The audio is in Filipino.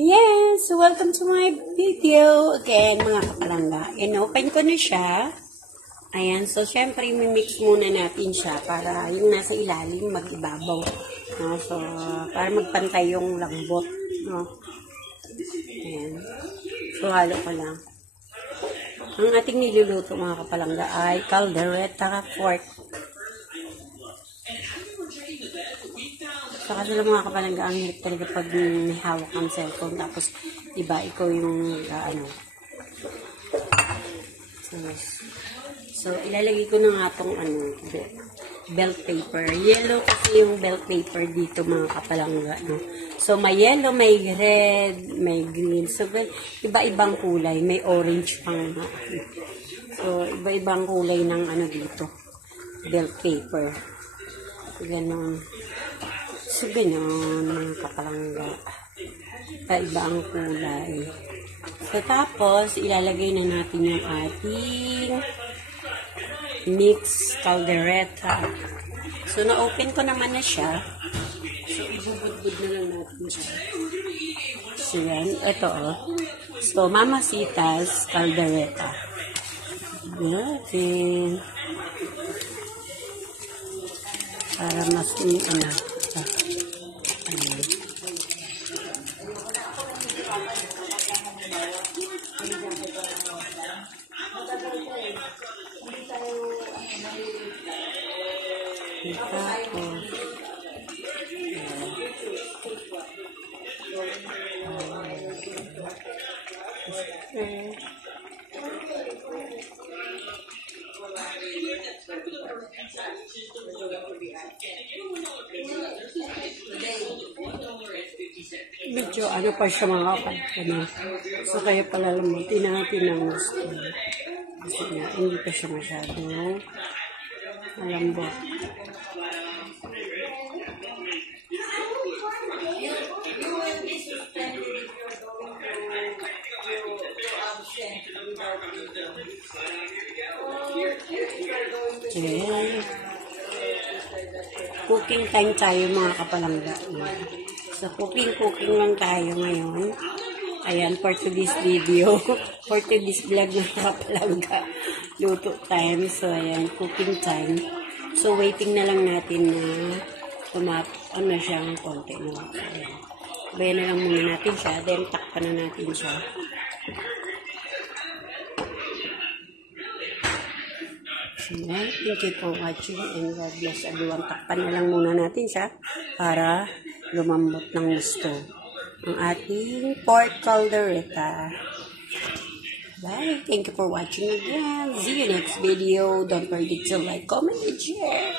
Yes, welcome to my video again, mga kapalangga. In-open ko na siya. Ayan, so syempre, mimix muna natin siya para yung nasa ilalim mag-ibabaw. No? So, para magpantay yung lambot. No? Ayan. So, halo ko lang. Ang ating niluluto, mga kapalangga, ay caldereta pork. So, kasi lang mga kapalangga, ang hirap talaga pag may hawak ang cellphone, tapos iba, ikaw yung, So, ilalagay ko na nga itong, belt paper. Yellow kasi yung belt paper dito, mga kapalangga, no? So, may yellow, may red, may green. So, iba-ibang kulay. May orange pang, so, iba-ibang kulay ng, dito, belt paper. Ganon. So, ganon, mga kapalangga. Kaiba ang kulay. So, tapos, ilalagay na natin yung ating mix caldereta. So, na-open ko naman na siya. So, ibubudbud na lang natin siya. So, yan. Ito, oh. So, Mamacita's caldereta. Natin. Para mas, ayan. Medyo pa siya mga kapatid. So kaya pala lamutin natin ang gusto. Kasi nga, hindi pa siya masyadong malambot. Okay. Cooking time tayo mga kapalangga. So, cooking lang tayo ngayon. Ayan, for today's video. For today's vlog ng kapalangga. Luto time. So, ayan, cooking time. So, waiting na lang natin na siyang konti. No? Ayan. Bayan na lang muna natin siya. Then, takpan na natin siya. Ayan, thank you for watching and God bless everyone. Takpan na lang muna natin siya para lumambot ng gusto ang ating pork caldereta. Bye. Thank you for watching again. See you next video. Don't forget to like, comment, and share.